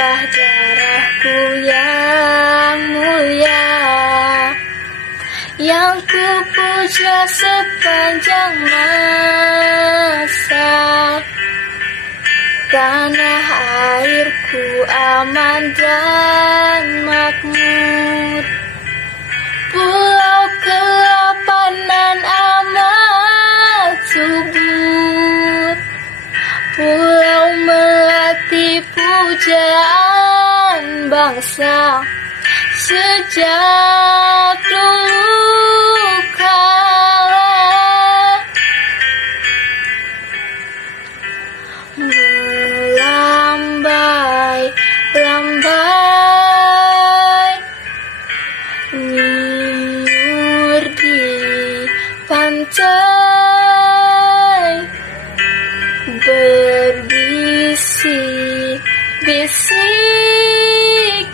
tumpah darahku yang mulia, yang ku puja sepanjang masa. Tanah airku aman dan makmur, pulau kelapanan amat subur, pulau melati pujaan bangsa sejak dulu kala. Melambai-lambai nyiur di pantai, berbisik-bisik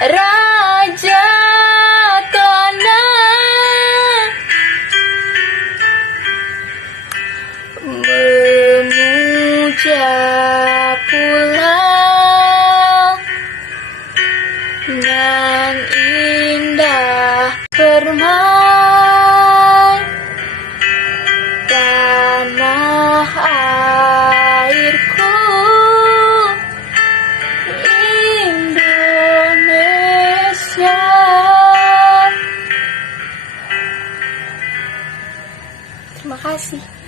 raja tanah, memuja pulau nan indah permai. Tanah airku Indonesia. Terima kasih.